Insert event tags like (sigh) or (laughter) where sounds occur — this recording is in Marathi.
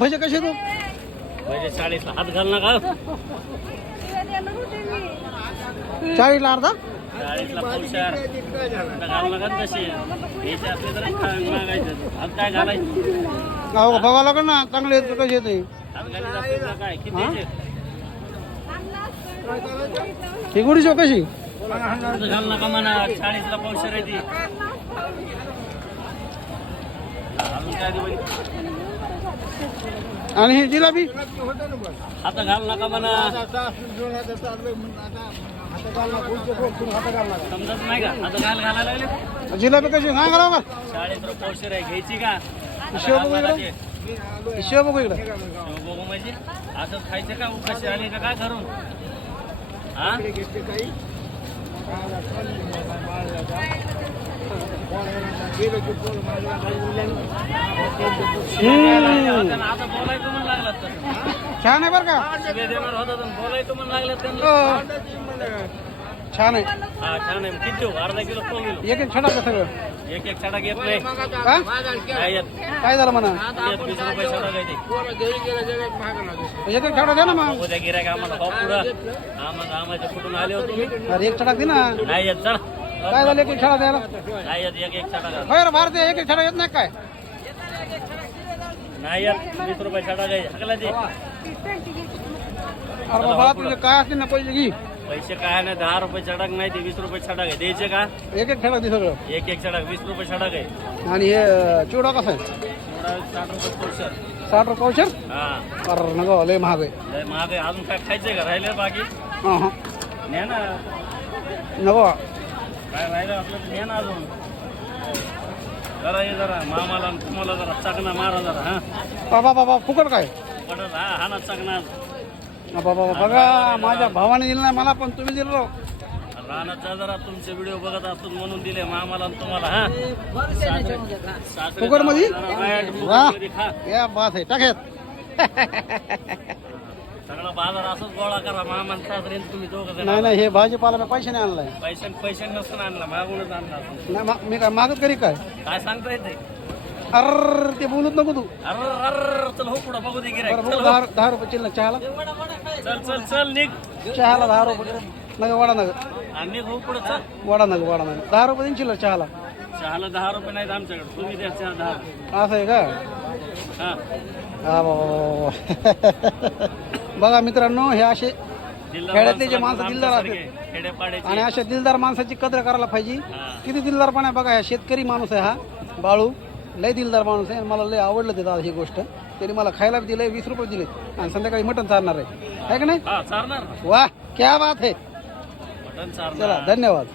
भजे कसे तू? म्हणजे चाळीसला हात घाल नका चाळीसला अर्धा? चाळीसला पावसार घाल ना तसे? हात काय घालायचं? बघावं लागेल ना चांगले कसे तर काय? किती हा? गुढी शो कशी? घाल नका म्हणा? चाळीसला पावसार आहे ती अजून काय देऊ बाई? आणि ही जिलाबी? हात घाल नका म्हणा. समजत नाही का? घाल घालायला लागले. जिलाबी कशी सांगा राव चाळीस रुपये आहे घ्यायची का? आता शेव बघू इकडं. शेव बघू इकडं. शेव बघू म्हणजे? असंच खायचं का? उपाशी आले का काय करून हा हम्म. आता बोलायचं म्हणून लागलात तर छान आहे बरं का? बोलायचं म्हणून हो. छान आहे. छान आहे किती अर्धा किलो किलो एक एक छडा का सगळं? एक एक छडा घेत नाही काय झालं म्हणा? येत वीस रुपये छडा एक एक छडा द्या ना मग. उद्या गिरायक आम्हाला भाव पुढं. आम्हाला आम्हाला कुठून आले होते अरे एक छडा दे ना. नाही येत चला. काय झालं एक एक द्यायला? नाही येत एक एक. होय रे एक येत नाही काय? नाही येत वीस रुपये हकला ते. अरे बाबा तुझे काय असतील ना पैसे घे. पैसे काय नाही दहा रुपये छडाक नाही ते वीस रुपये छडा घे. द्यायचे का? एक एक छडा दे सगळं. एक एक छडाक वीस रुपये छडा घे. आणि हे चिवडा कसा आहे? थोडा साठ रुपये पोषण. साठ रुपये पावशेर हा. अरे नका लय महाग आहे. लय महाग आहे. अजून काय खायचंय का? राहिले बाकी? हां हां. ना. नको काय राहिलं आपलं? न्या ना अजून. जरा ये जरा मामाला तुम्हाला जरा चाकणा मारा जरा हा. बाबा बाबा फुकट काय? पडत हा हा ना चाकणा. बाबा बाबा बघा माझ्या भावाने दिलं नाही मला पण तुम्ही दिलं. राव रानाचा जरा तुमचे व्हिडिओ बघत असतो म्हणून दिले मामाला आणि तुम्हाला हा. सासरे फुकटमध्ये? जरा बाहेर वा. फुकटमध्ये खा. या बात आहे टाक्यात (laughs) सगळा बाजार असंच गोळा करा तुम्ही दोघं जण नाही नाही हे भाजीपाला मी पैशाने आणलाय. पैसे पैसे नसून आणला मागूनच आणला. नाही मा- मी काय मागत करी काय? काय सांगता येते अर ते बोलत नको तू. अरे अरे चल हो पुढं बघू दे गिरायक बरं चल बघू हो. दहा दहा रुपये चिल्लर चहाला. चल चल चल निघ. चहाला दहा रुपये नग वडा नग आणि निघ हो पुढं चल. वडा नग वडा नग दहा रुपये देईन चिल्लर चहाला. चहाला दहा रुपये नाहीत आमच्याकडे. तुम्ही द्या चहा दहा. असं आहे का? हा. बाबा (laughs) बघा मित्रांनो हे असे खेड्यातले जे माणसं दिलदार असतात. आणि अशा दिलदार माणसाची कदर करायला पाहिजे. किती दिलदारपणा आहे बघा हा शेतकरी माणूस आहे हा. बाळू लय दिलदार माणूस आहे मला लय आवडलं ते दादा ही गोष्ट. त्यांनी मला खायला दिलंय वीस रुपये दिले आणि संध्याकाळी मटण चालणार आहे. का नाही? हा वा क्या बात आहे. चला धन्यवाद.